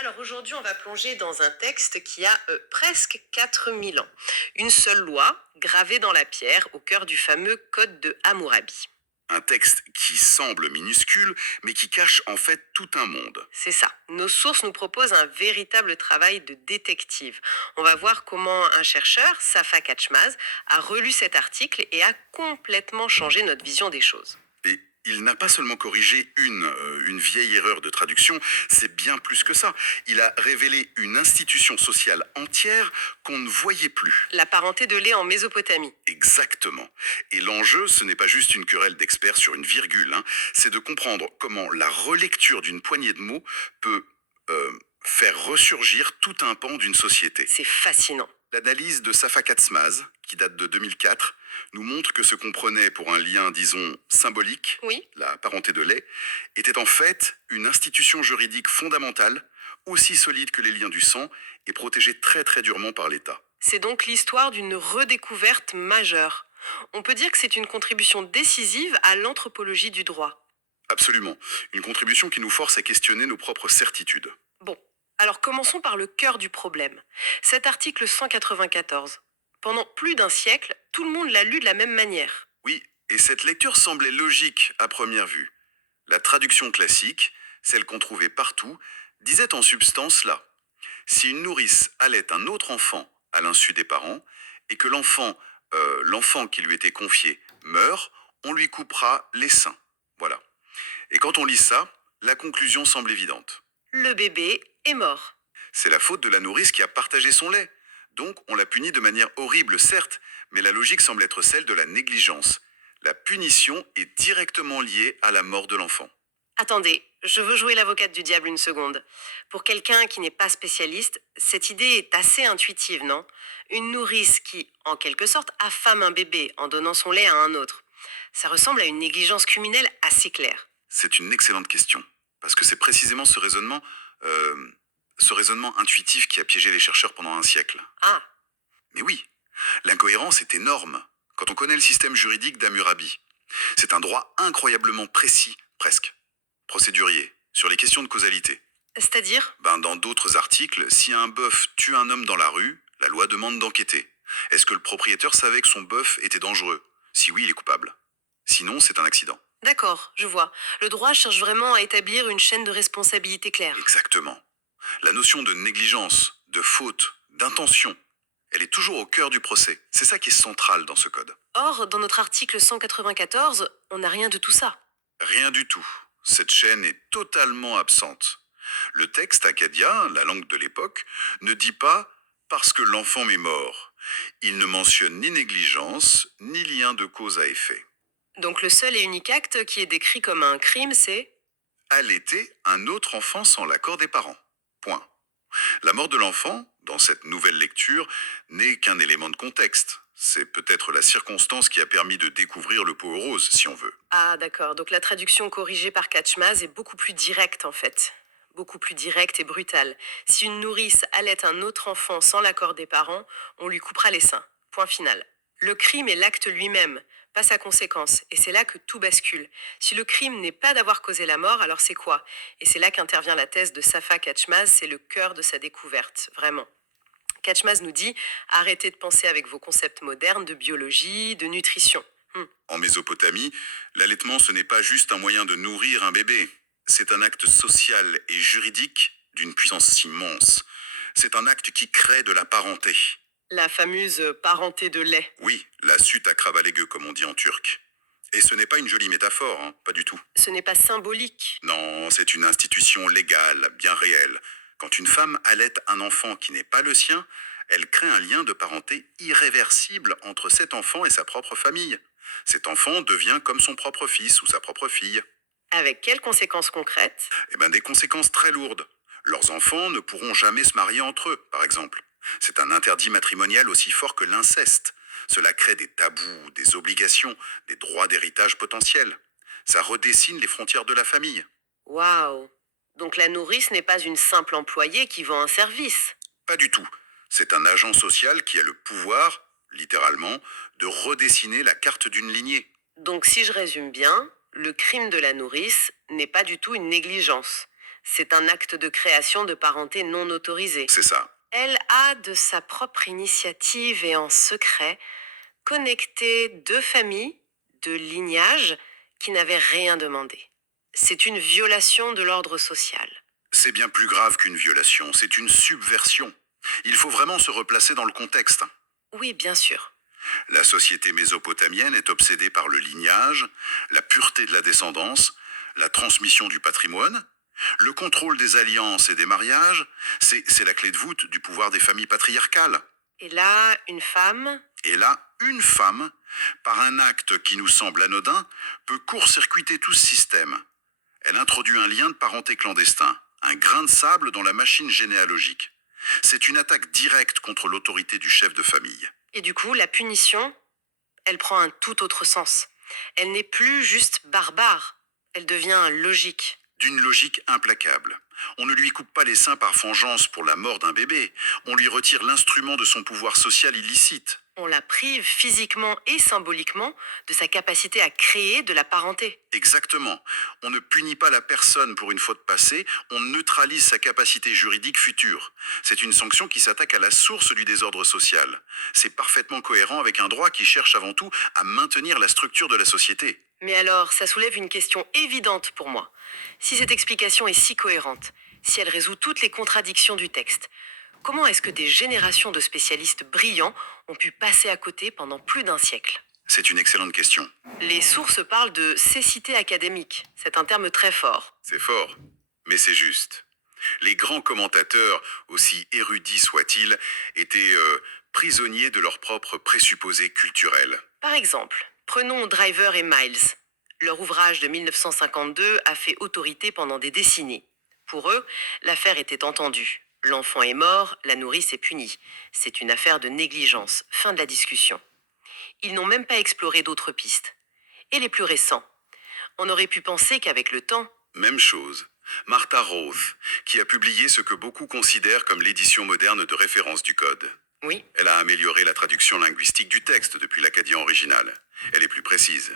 Alors aujourd'hui, on va plonger dans un texte qui a presque 4000 ans. Une seule loi, gravée dans la pierre, au cœur du fameux Code de Hammurabi. Un texte qui semble minuscule, mais qui cache en fait tout un monde. C'est ça. Nos sources nous proposent un véritable travail de détective. On va voir comment un chercheur, Safa Katchmaz, a relu cet article et a complètement changé notre vision des choses. Et il n'a pas seulement corrigé une vieille erreur de traduction, c'est bien plus que ça. Il a révélé une institution sociale entière qu'on ne voyait plus. La parenté de lait en Mésopotamie. Exactement. Et l'enjeu, ce n'est pas juste une querelle d'experts sur une virgule, hein, c'est de comprendre comment la relecture d'une poignée de mots peut faire ressurgir tout un pan d'une société. C'est fascinant. L'analyse de Safa Katmaz, qui date de 2004, nous montre que ce qu'on prenait pour un lien, disons, symbolique, Oui. la parenté de lait, était en fait une institution juridique fondamentale, aussi solide que les liens du sang, et protégée très très durement par l'État. C'est donc l'histoire d'une redécouverte majeure. On peut dire que c'est une contribution décisive à l'anthropologie du droit. Absolument. Une contribution qui nous force à questionner nos propres certitudes. Bon, alors commençons par le cœur du problème. Cet article 194. Pendant plus d'un siècle, tout le monde l'a lu de la même manière. Oui, et cette lecture semblait logique à première vue. La traduction classique, celle qu'on trouvait partout, disait en substance cela. Si une nourrice allait un autre enfant à l'insu des parents, et que l'enfant qui lui était confié meurt, on lui coupera les seins. Voilà. Et quand on lit ça, la conclusion semble évidente. Le bébé est mort. C'est la faute de la nourrice qui a partagé son lait. Donc on la punit de manière horrible, certes, mais la logique semble être celle de la négligence. La punition est directement liée à la mort de l'enfant. Attendez, je veux jouer l'avocate du diable une seconde. Pour quelqu'un qui n'est pas spécialiste, cette idée est assez intuitive, non? Une nourrice qui, en quelque sorte, affame un bébé en donnant son lait à un autre. Ça ressemble à une négligence criminelle assez claire. C'est une excellente question, parce que c'est précisément euh, ce raisonnement intuitif qui a piégé les chercheurs pendant un siècle. Ah, Mais oui, l'incohérence est énorme quand on connaît le système juridique d'Hammurabi. C'est un droit incroyablement précis, presque, procédurier, sur les questions de causalité. c'est-à-dire? Dans d'autres articles, si un bœuf tue un homme dans la rue, la loi demande d'enquêter. Est-ce que le propriétaire savait que son bœuf était dangereux? Si oui, il est coupable. Sinon, c'est un accident. D'accord, je vois. Le droit cherche vraiment à établir une chaîne de responsabilité claire. Exactement. La notion de négligence, de faute, d'intention, elle est toujours au cœur du procès. C'est ça qui est central dans ce code. Or, dans notre article 194, on n'a rien de tout ça. Rien du tout. Cette chaîne est totalement absente. Le texte acadien, la langue de l'époque, ne dit pas parce que l'enfant est mort. Il ne mentionne ni négligence, ni lien de cause à effet. Donc le seul et unique acte qui est décrit comme un crime, c'est... Allaiter un autre enfant sans l'accord des parents. Point. La mort de l'enfant, dans cette nouvelle lecture, n'est qu'un élément de contexte. C'est peut-être la circonstance qui a permis de découvrir le pot rose, si on veut. Ah d'accord, donc la traduction corrigée par Katchmaz est beaucoup plus directe en fait. Beaucoup plus directe et brutale. Si une nourrice allait un autre enfant sans l'accord des parents, on lui coupera les seins. Point final. Le crime est l'acte lui-même, pas sa conséquence. Et c'est là que tout bascule. Si le crime n'est pas d'avoir causé la mort, alors c'est quoi? Et c'est là qu'intervient la thèse de Safa Katchmaz, c'est le cœur de sa découverte, vraiment. Katchmaz nous dit: arrêtez de penser avec vos concepts modernes de biologie, de nutrition. En Mésopotamie, l'allaitement, ce n'est pas juste un moyen de nourrir un bébé. C'est un acte social et juridique d'une puissance immense. C'est un acte qui crée de la parenté. La fameuse parenté de lait. Oui, la sut akrabalégue, comme on dit en turc. Et ce n'est pas une jolie métaphore, hein, pas du tout. Ce n'est pas symbolique. Non, c'est une institution légale, bien réelle. Quand une femme allaite un enfant qui n'est pas le sien, elle crée un lien de parenté irréversible entre cet enfant et sa propre famille. Cet enfant devient comme son propre fils ou sa propre fille. Avec quelles conséquences concrètes? Des conséquences très lourdes. Leurs enfants ne pourront jamais se marier entre eux, par exemple. C'est un interdit matrimonial aussi fort que l'inceste. Cela crée des tabous, des obligations, des droits d'héritage potentiels. Ça redessine les frontières de la famille. Waouh! Donc la nourrice n'est pas une simple employée qui vend un service. Pas du tout. C'est un agent social qui a le pouvoir, littéralement, de redessiner la carte d'une lignée. Donc si je résume bien, le crime de la nourrice n'est pas du tout une négligence. C'est un acte de création de parenté non autorisé. C'est ça. Elle a, de sa propre initiative et en secret, connecté deux familles de lignages qui n'avaient rien demandé. C'est une violation de l'ordre social. C'est bien plus grave qu'une violation, c'est une subversion. Il faut vraiment se replacer dans le contexte. Oui, bien sûr. La société mésopotamienne est obsédée par le lignage, la pureté de la descendance, la transmission du patrimoine, le contrôle des alliances et des mariages. C'est la clé de voûte du pouvoir des familles patriarcales. Et là, une femme, Et là, une femme, par un acte qui nous semble anodin, peut court-circuiter tout ce système. Elle introduit un lien de parenté clandestin, un grain de sable dans la machine généalogique. C'est une attaque directe contre l'autorité du chef de famille. et du coup, la punition, elle prend un tout autre sens. Elle n'est plus juste barbare, elle devient logique. D'une logique implacable. On ne lui coupe pas les seins par vengeance pour la mort d'un bébé, on lui retire l'instrument de son pouvoir social illicite. On la prive physiquement et symboliquement de sa capacité à créer de la parenté. Exactement. On ne punit pas la personne pour une faute passée, on neutralise sa capacité juridique future. C'est une sanction qui s'attaque à la source du désordre social. C'est parfaitement cohérent avec un droit qui cherche avant tout à maintenir la structure de la société. Mais alors, ça soulève une question évidente pour moi. Si cette explication est si cohérente, si elle résout toutes les contradictions du texte, comment est-ce que des générations de spécialistes brillants ont pu passer à côté pendant plus d'un siècle? C'est une excellente question. Les sources parlent de cécité académique. C'est un terme très fort. C'est fort, mais c'est juste. Les grands commentateurs, aussi érudits soient-ils, étaient prisonniers de leurs propres présupposés culturels. Par exemple, prenons Driver et Miles. Leur ouvrage de 1952 a fait autorité pendant des décennies. Pour eux, l'affaire était entendue. L'enfant est mort, la nourrice est punie. C'est une affaire de négligence. Fin de la discussion. Ils n'ont même pas exploré d'autres pistes. Et les plus récents. On aurait pu penser qu'avec le temps, Même chose. Martha Roth, qui a publié ce que beaucoup considèrent comme l'édition moderne de référence du code. oui, Elle a amélioré la traduction linguistique du texte depuis l'Acadien original. Elle est plus précise.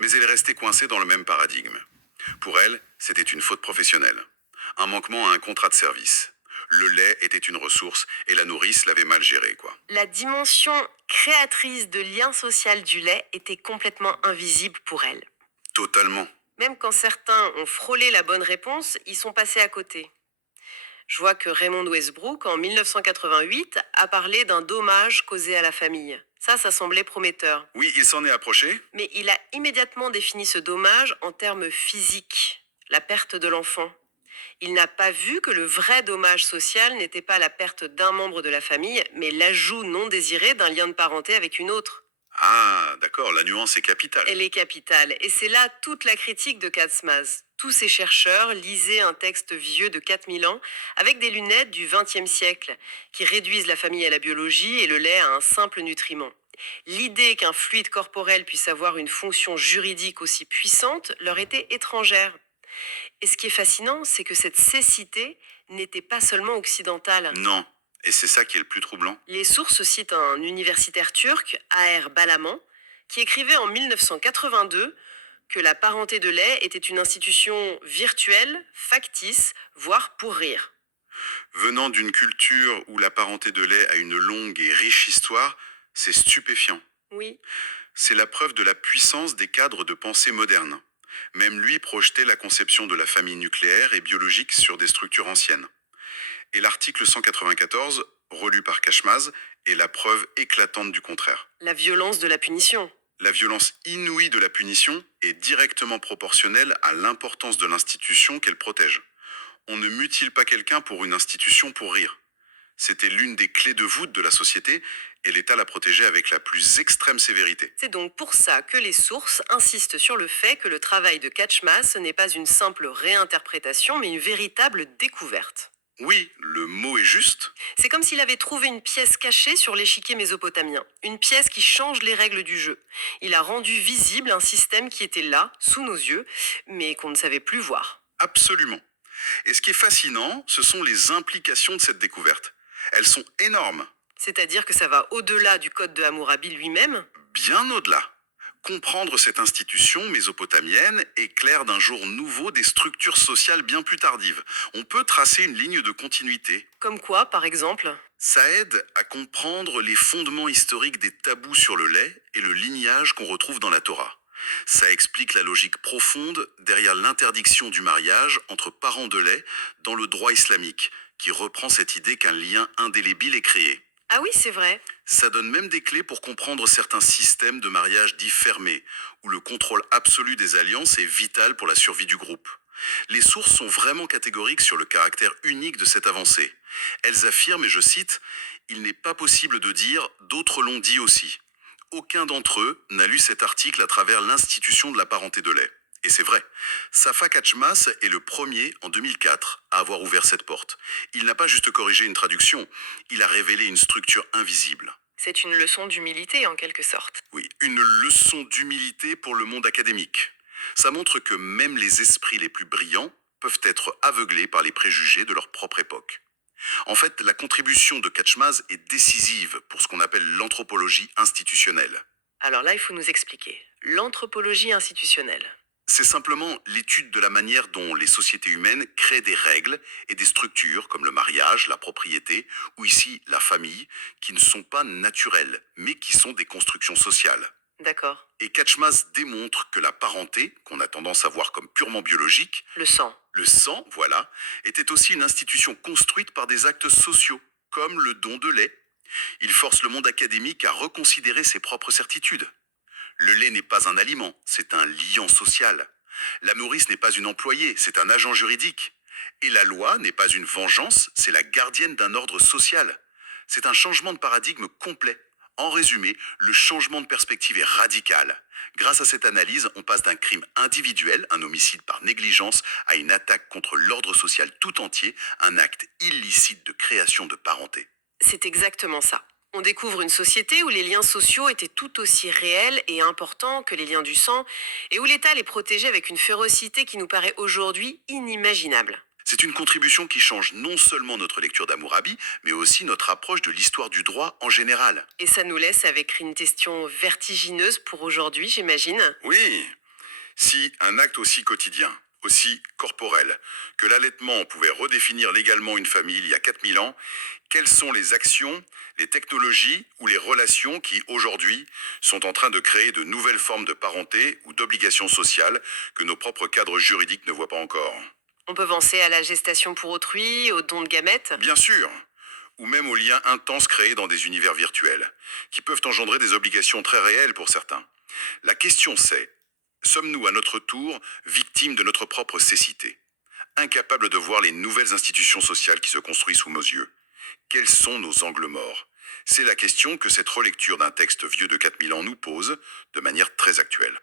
Mais elle est restée coincée dans le même paradigme. Pour elle, c'était une faute professionnelle. Un manquement à un contrat de service. Le lait était une ressource et la nourrice l'avait mal géré, quoi. la dimension créatrice de lien social du lait était complètement invisible pour elle. Totalement. Même quand certains ont frôlé la bonne réponse, ils sont passés à côté. Je vois que Raymond Westbrook, en 1988, a parlé d'un dommage causé à la famille. Ça semblait prometteur. Oui, il s'en est approché. Mais il a immédiatement défini ce dommage en termes physiques, la perte de l'enfant. Il n'a pas vu que le vrai dommage social n'était pas la perte d'un membre de la famille, mais l'ajout non désiré d'un lien de parenté avec une autre. Ah, d'accord, la nuance est capitale. Elle est capitale, et c'est là toute la critique de Katzmaz. Tous ces chercheurs lisaient un texte vieux de 4000 ans avec des lunettes du XXe siècle qui réduisent la famille à la biologie et le lait à un simple nutriment. L'idée qu'un fluide corporel puisse avoir une fonction juridique aussi puissante leur était étrangère. Et ce qui est fascinant, c'est que cette cécité n'était pas seulement occidentale. Non. Et c'est ça qui est le plus troublant. Les sources citent un universitaire turc, A.R. Balaman, qui écrivait en 1982 que la parenté de lait était une institution virtuelle, factice, voire pour rire. Venant d'une culture où la parenté de lait a une longue et riche histoire, c'est stupéfiant. Oui, C'est la preuve de la puissance des cadres de pensée modernes. Même lui projetait la conception de la famille nucléaire et biologique sur des structures anciennes. Et l'article 194, relu par Cashmaz, est la preuve éclatante du contraire. la violence de la punition. La violence inouïe de la punition est directement proportionnelle à l'importance de l'institution qu'elle protège. On ne mutile pas quelqu'un pour une institution pour rire. C'était l'une des clés de voûte de la société et l'État la protégeait avec la plus extrême sévérité. C'est donc pour ça que les sources insistent sur le fait que le travail de Kaczmas n'est pas une simple réinterprétation, mais une véritable découverte. Oui, le mot est juste. C'est comme s'il avait trouvé une pièce cachée sur l'échiquier mésopotamien, une pièce qui change les règles du jeu. Il a rendu visible un système qui était là, sous nos yeux, mais qu'on ne savait plus voir. Absolument. Et ce qui est fascinant, ce sont les implications de cette découverte. Elles sont énormes, C'est-à-dire que ça va au-delà du code de Hammurabi lui-même. bien au-delà. Comprendre cette institution mésopotamienne éclaire d'un jour nouveau des structures sociales bien plus tardives. On peut tracer une ligne de continuité. Comme quoi, par exemple? Ça aide à comprendre les fondements historiques des tabous sur le lait et le lignage qu'on retrouve dans la Torah. Ça explique la logique profonde derrière l'interdiction du mariage entre parents de lait dans le droit islamique, qui reprend cette idée qu'un lien indélébile est créé. Ah oui, c'est vrai. Ça donne même des clés pour comprendre certains systèmes de mariage dits fermés, où le contrôle absolu des alliances est vital pour la survie du groupe. Les sources sont vraiment catégoriques sur le caractère unique de cette avancée. Elles affirment, et je cite, il n'est pas possible de dire, d'autres l'ont dit aussi. Aucun d'entre eux n'a lu cet article à travers l'institution de la parenté de lait. Et c'est vrai, Safa Kachmas est le premier, en 2004, à avoir ouvert cette porte. Il n'a pas juste corrigé une traduction, il a révélé une structure invisible. C'est une leçon d'humilité en quelque sorte. Oui, une leçon d'humilité pour le monde académique. Ça montre que même les esprits les plus brillants peuvent être aveuglés par les préjugés de leur propre époque. En fait, la contribution de Kachmaz est décisive pour ce qu'on appelle l'anthropologie institutionnelle. Alors là, il faut nous expliquer. L'anthropologie institutionnelle. C'est simplement l'étude de la manière dont les sociétés humaines créent des règles et des structures comme le mariage, la propriété ou ici la famille, qui ne sont pas naturelles, mais qui sont des constructions sociales. D'accord. Et Kachmaz démontre que la parenté, qu'on a tendance à voir comme purement biologique, Le sang. le sang, voilà, était aussi une institution construite par des actes sociaux, comme le don de lait. Il force le monde académique à reconsidérer ses propres certitudes. Le lait n'est pas un aliment, c'est un liant social. La nourrice n'est pas une employée, c'est un agent juridique. Et la loi n'est pas une vengeance, c'est la gardienne d'un ordre social. C'est un changement de paradigme complet. En résumé, le changement de perspective est radical. Grâce à cette analyse, on passe d'un crime individuel, un homicide par négligence, à une attaque contre l'ordre social tout entier, un acte illicite de création de parenté. C'est exactement ça. On découvre une société où les liens sociaux étaient tout aussi réels et importants que les liens du sang, et où l'État les protégeait avec une férocité qui nous paraît aujourd'hui inimaginable. C'est une contribution qui change non seulement notre lecture d'Hammurabi, mais aussi notre approche de l'histoire du droit en général. Et ça nous laisse avec une question vertigineuse pour aujourd'hui, j'imagine. Oui, si un acte aussi quotidien, aussi corporel, que l'allaitement pouvait redéfinir légalement une famille il y a 4000 ans, quelles sont les actions, les technologies ou les relations qui, aujourd'hui, sont en train de créer de nouvelles formes de parenté ou d'obligations sociales que nos propres cadres juridiques ne voient pas encore? On peut penser à la gestation pour autrui, au don de gamètes. Bien sûr, ou même aux liens intenses créés dans des univers virtuels, qui peuvent engendrer des obligations très réelles pour certains. La question c'est, sommes-nous à notre tour victimes de notre propre cécité, incapables de voir les nouvelles institutions sociales qui se construisent sous nos yeux? Quels sont nos angles morts? C'est la question que cette relecture d'un texte vieux de 4000 ans nous pose de manière très actuelle.